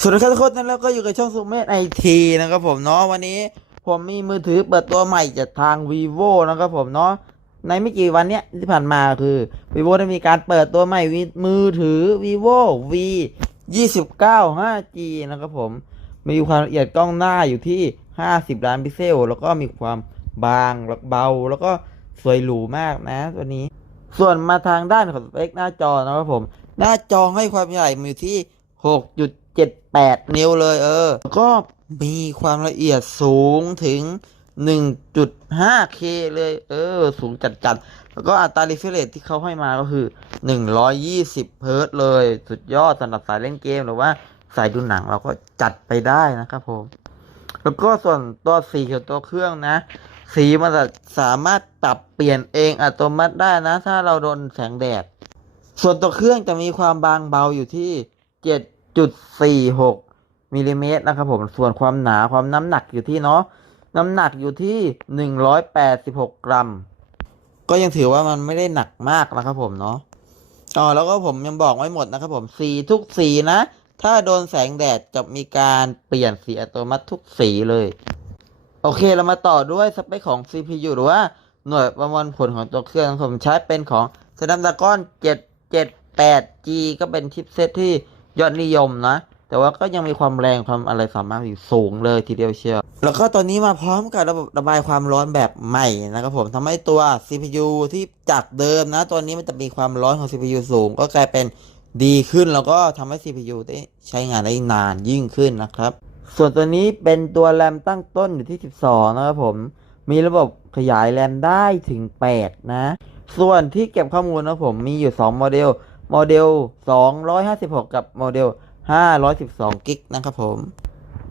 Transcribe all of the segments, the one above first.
สวัสดีครับทุกคนนั่นแล้วก็อยู่กับช่องซูเม t ไอทีนะครับผมเนาะวันนี้ผมมีมือถือเปิดตัวใหม่จากทาง vivo นะครับผมเนาะในไม่กี่วันเนี้ยที่ผ่านมาคือ vivo ได้มีการเปิดตัวใหม่มือถือ vivo v 29 5G นะครับผมมีความละเอียดกล้องหน้าอยู่ที่ 50 ล้านพิกเซล แล้วก็มีความบางและเบา แล้วก็สวยหรูมากนะตัวนี้ ส่วนมาทางด้านของสเปคหน้าจอนะครับผม หน้าจอให้ความใหญ่มาอยู่ที่ 78 นิ้วเลยเออ ก็มีความละเอียดสูงถึง 1.5K เลย เออ สูงจัดๆแล้วก็อัตรา refresh rate ที่เขาให้มาก็คือ 120 เฮิร์ตเลย สุดยอดสำหรับสายเล่นเกมหรือว่าสายดูหนังเราก็จัดไปได้นะครับผม แล้วก็ส่วนตัวสีของตัวเครื่องนะ สีมันจะสามารถปรับเปลี่ยนเองอัตโนมัติได้นะ ถ้าเราโดนแสงแดด ส่วนตัวเครื่องจะมีความบางเบาอยู่ที่ 7.46มิลลิเมตรนะครับผมส่วนความหนาความน้ำหนักอยู่ที่เนาะน้ำหนักอยู่ที่186กรัม ก็ยังถือว่ามันไม่ได้หนักมากนะครับผมเนาะอ๋อแล้วก็ผมยังบอกไม่หมดนะครับผมสีทุกสีนะ ถ้าโดนแสงแดดจะมีการเปลี่ยนสีอัตโนมัติทุกสีเลย โอเคเรามาต่อด้วยสเปคของ CPU หรือว่าหน่วยประมวลผลของตัวเครื่องผมใช้เป็นของ Snapdragon 778G ก็เป็นชิปเซตที่ ยอดนิยมนะ แต่ว่าก็ยังมีความแรงความอะไรสามารถอยู่สูงเลยทีเดียวเชียว แล้วก็ตอนนี้มาพร้อมกับระบบระบายความร้อนแบบใหม่นะครับผมทำให้ตัว CPU ที่จากเดิมนะตัวนี้มันจะมีความร้อนของ CPU สูง ก็กลายเป็นดีขึ้นแล้วก็ทำให้ CPU ได้ใช้งานได้นานยิ่งขึ้นนะครับ ส่วนตัวนี้เป็นตัวแรมตั้งต้นอยู่ที่ 12 นะครับผม มีระบบขยายแรมได้ถึง 8 นะ ส่วนที่เก็บข้อมูลนะครับผมมีอยู่ 2 โมเดล โมเดล 256 กับโมเดล 512 กิกนะครับผม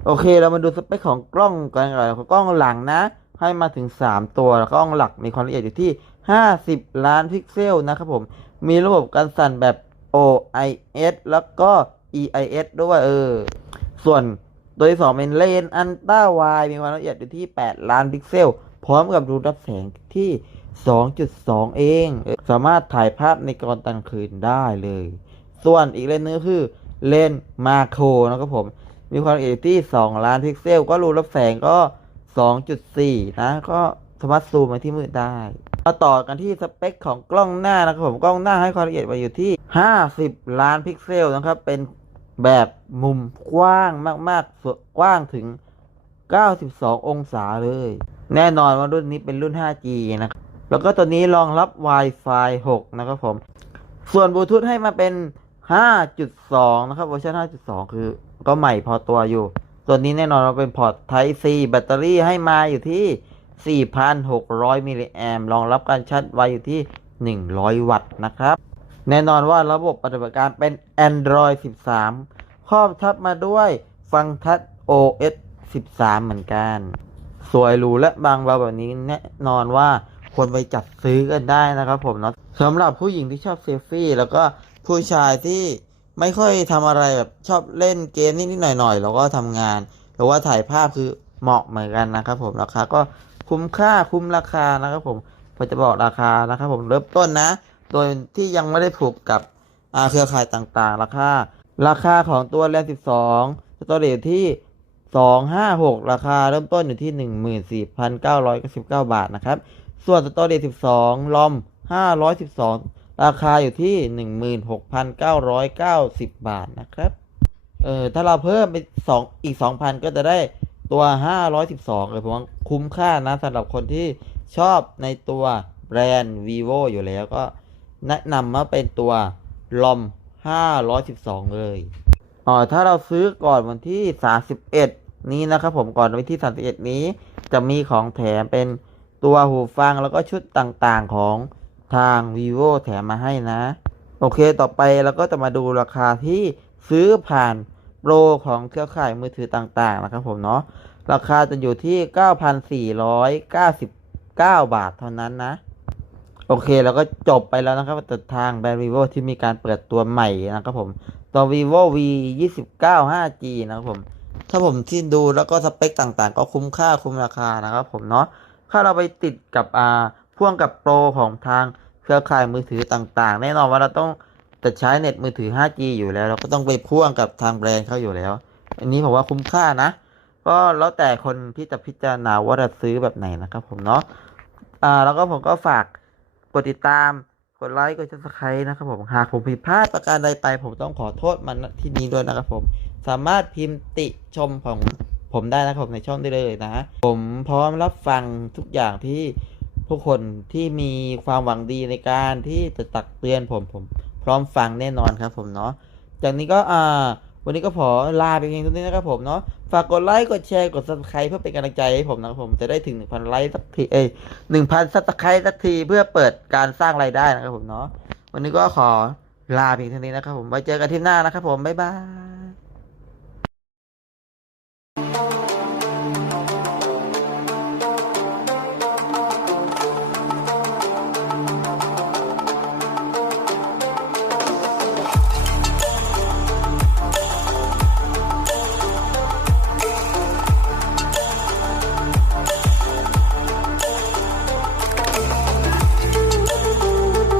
โอเคเรามาดูสเปคของกล้องกันก่อนกล้องหลังนะ ให้มาถึง 3 ตัวแล้วกล้องหลักมีความละเอียดอยู่ที่ 50 ล้านพิกเซลนะครับผม มีระบบการสั่นแบบ OIS แล้วก็ EIS ด้วยเออ ส่วนตัวที่สองเป็นเลนอันต้าไวมีความละเอียดอยู่ที่ 8 ล้านพิกเซล พร้อมกับรูรับแสงที่ 2.2 เองเออสามารถถ่ายภาพในกรกลางคืนได้เลย ส่วนอีกเลนส์นึงคือเลนมาโครนะครับผม มีความละเอียดที่ 2 ล้านพิกเซล ก็รูรับแสงก็ 2.4 นะ ก็สามารถซูมมาที่มือได้ มาต่อกันที่สเปคของกล้องหน้านะครับผม กล้องหน้าให้ความละเอียดมาอยู่ที่ 50 ล้านพิกเซลนะครับ เป็นแบบมุมกว้างมากๆ กว้างถึง 92 องศาเลย แน่นอนว่ารุ่นนี้เป็นรุ่น 5G นะครับ แล้วก็ตัวนี้รองรับ Wi-Fi 6 นะครับผม ส่วนบลูทูธให้มาเป็น 5.2 นะครับเวอร์ชัน5.2 คือก็ใหม่พอตัวอยู่ตัวนี้แน่นอนว่าเป็นพอร์ต Type C แบตเตอรี่ให้มาอยู่ที่ 4,600 มิลลิแอมรองรับการชาร์จไวอยู่ที่ 100 วัตต์นะครับ แน่นอนว่าระบบปฏิบัติการเป็น Android 13 ครอบทับมาด้วยฟังก์ชัน OS 13 เหมือนกัน สวยหรูและบางเบาแบบนี้แน่นอนว่า ควรไปจัดซื้อกันได้นะครับผมเนาะสำหรับผู้หญิงที่ชอบเซลฟี่แล้วก็ผู้ชายที่ไม่ค่อยทำอะไรแบบชอบเล่นเกมนิดๆหน่อยๆแล้วก็ทำงาน หรือว่าถ่ายภาพคือเหมาะเหมือนกันนะครับผมราคาก็คุ้มค่าคุ้มราคานะครับผมพอจะบอกราคานะครับผมเริ่มต้นนะ โดยที่ยังไม่ได้ผูกกับอาเครือข่ายต่างๆ ราคา ราคาของตัวแรม12สตอเรจที่ 256 ราคาเริ่มต้นอยู่ที่ 14,999 บาทนะครับ ส่วนสตอเรจ12ลอม 512 ราคาอยู่ที่ 16,990 บาทนะครับ เออถ้าเราเพิ่มไปสองอีก 2,000 ก็จะได้ตัว 512เลยผมว่าคุ้มค่านะสำหรับคนที่ชอบในตัวแบรนด์ vivo อยู่แล้วก็แนะนำมาเป็นตัวลอม 512 เลยอ๋อถ้าเราซื้อก่อนวันที่ 31 นี้นะครับผมก่อนวันที่ 31 นี้จะมีของแถมเป็น ตัวหูฟังแล้วก็ชุดต่างๆของทาง vivo แถมมาให้นะ โอเคต่อไปเราก็จะมาดูราคาที่ซื้อผ่านโปรของเครือข่ายมือถือต่างๆนะครับผมเนาะราคาจะอยู่ที่ 9,499 บาทเท่านั้นนะ โอเคแล้วก็จบไปแล้วนะครับกับทางแบรนด์ vivo ที่มีการเปิดตัวใหม่นะครับผมตัว vivo v 29 5g นะครับผมถ้าผมที่ดูแล้วก็สเปคต่างๆ ก็คุ้มค่าคุ้มราคานะครับผมเนาะ ถ้าเราไปติดกับอ่าพ่วงกับโปรของทางเครือข่ายมือถือต่างๆ แน่นอนว่าเราต้องจะใช้เน็ตมือถือ 5G อยู่แล้ว เราก็ต้องไปพ่วงกับทางแบรนด์เขาอยู่แล้ว อันนี้ผมว่าคุ้มค่านะ ก็แล้วแต่คนที่จะพิจารณาว่าจะซื้อแบบไหนนะครับผมเนาะอ่าแล้วก็ผมก็ฝากกดติดตามกดไลค์กด subscribe นะครับผมหากผมผิดพลาดประการใดไป ผมต้องขอโทษมันที่นี้ด้วยนะครับผม สามารถพิมพ์ติชมของ ผมได้นะครับผมในช่องได้เลยนะ ผมพร้อมรับฟังทุกอย่างที่ผู้คนที่มีความหวังดีในการที่จะตักเตือนผมผมพร้อมฟังแน่นอนครับผมเนาะจากนี้ก็อ่าวันนี้ก็ขอลาไปเพียงเท่านี้นะครับผมเนาะฝากกดไลค์กดแชร์กด subscribe เพื่อเป็นกำลังใจให้ผมนะครับผมจะได้ถึง 1,000ไลค์สักทีเอ้ย1,000 subscribe สักทีเพื่อเปิดการสร้างรายได้นะครับผมเนาะวันนี้ก็ขอลาเพียงเท่านี้นะครับผมไว้เจอกันที่หน้านะครับผมบ๊ายบาย